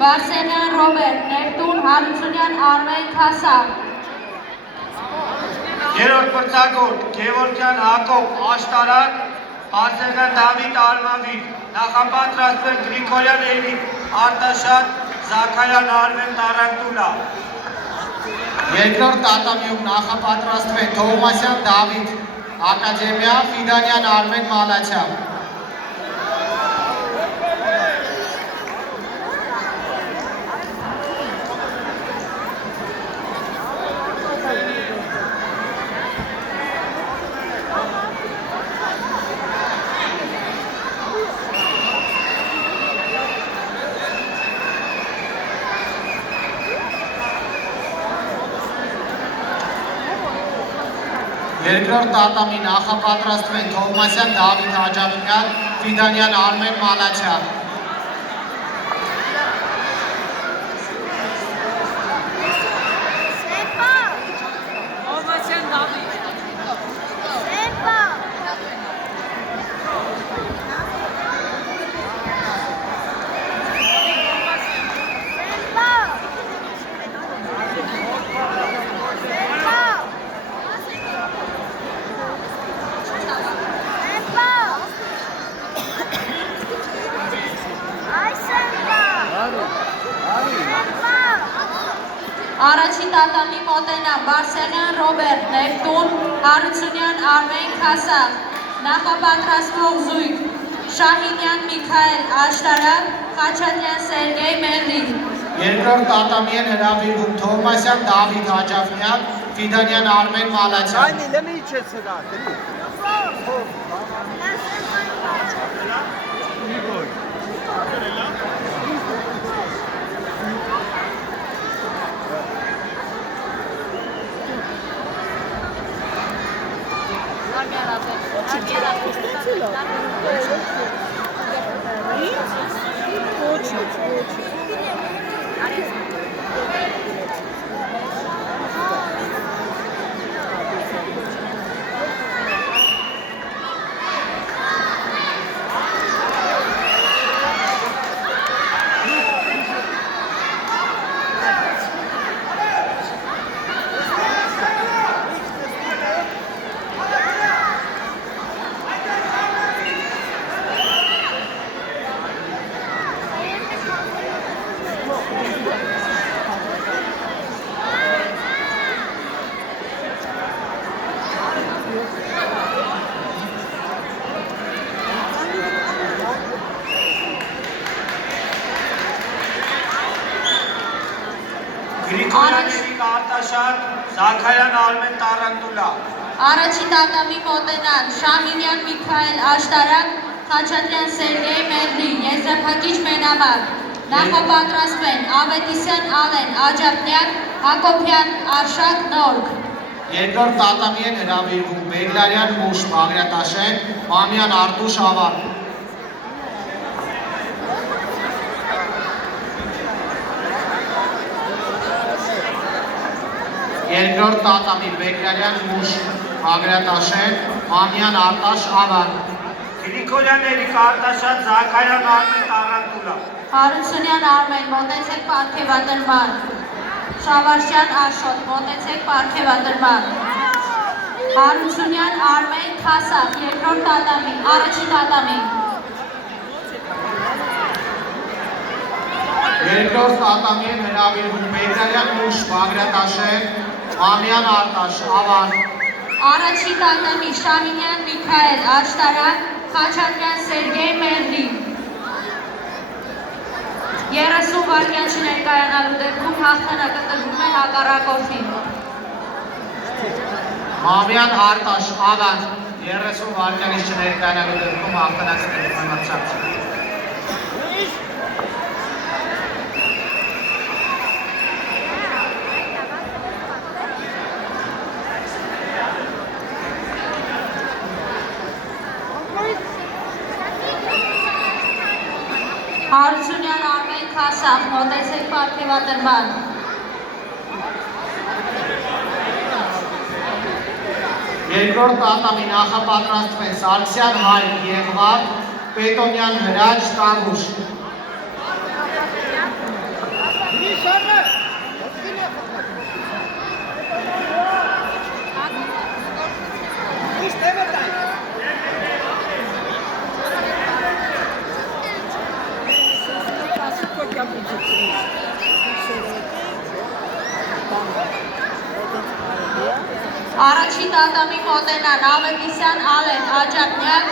Բարսենյան Ռոբերտ, Ներտուն Հարությունյան Արմեն Քասավ։ Երրորդ մրցակոտ Գևորգյան Հակոբ Աշտարակ, Բարսենյան Դավիթ Արմավիր, նախապատրաստվել Գրիգորյան Էրիկ Արտաշատ, Զաքարյան Արմեն Տարանտուլա։ Երկրորդ տատամիում նախապատրաստվել Թովմասյան Դավիթ, Ակադեմիա Ֆիդանյան Արմեն Մալաչյան։ Երկրորդ տատամի նախապատրաստվել Թովմասյան Դավիթ Հաջավինյան, Ֆիդանյան Արմեն Մալաչյան։ Առաջին տատամի մոտենա Բարսենյան Ռոբերտ, Ներտուն Հարությունյան Արմեն Քասավ, նախապատրաստվող զույգ Շահինյան Միքայել Աշտարակ, Խաչատրյան Սերգեյ Մերլին։ Երկրորդ տատամի են հրավիրվում Թովմասյան Դավիթ Հաջավինյան, Ֆիդանյան Արմեն Մալաչյան։ Գրիգորյան Էրիկ Արտաշատ, Զաքարյան Արմեն Տարանտուլա։ Առաջին տատամի մոտենան Շահինյան Միքայել Աշտարակ, Խաչատրյան Սերգեյ Մերլին, եզրափակիչ մենամար։ Նախապատրաստվեն Ավետիսյան Ալեն Աջապնյան, Հակոբյան Արշակ Նորք։ Երկրորդ տատամի են հրավիրվում Բեգլարյան Մուշ Բաղրատաշեն, Մամյան Արտուշ Ավան։ Երկրորդ տատամի Բեգլարյան Մուշ Բաղրատաշեն, Մամյան Արտաշ Ավան։ Գրիգորյան Էրիկ Արտաշատ, Զաքարյան Արմեն Տարանտուլա։ Հարությունյան Արմեն, մոտեցեք պարգևատրման։ Շավարշյան Աշոտ, մոտեցեք պարգևատրման։ Հարությունյան Արմեն Քասավ, երկրորդ տատամի, առաջին տատամի։ Երկրորդ տատամի են հրավիրվում Բեգլարյան Մուշ Բաղրատաշեն, Մամյան Արտաշ Ավան։ Առաջին տատամի Շահինյան Միքայել Աշտարակ, Խաչատրյան Սերգեյ Մերլին։ 30 վայրկյան չներկայանալու դեպքում հաղթանակը տրվում է հակառակորդին։ Մամյան Արտաշ Ավան 30 վայրկյանից չներկայանալու դեպքում հաղթանակը տրվում է մրցակցին։ Հարությունյան Արմեն Քասավ, մոտեցեք պարգևատրման։ Երկրորդ տատամի նախապատրաստվեն Սարգսյան Հայկ Եղվարդ, Պետոնյան Հրաչ Տավուշ։ Առաջին ատամի մոտենան Ավետիսյան Ալեն, Աջափնյակ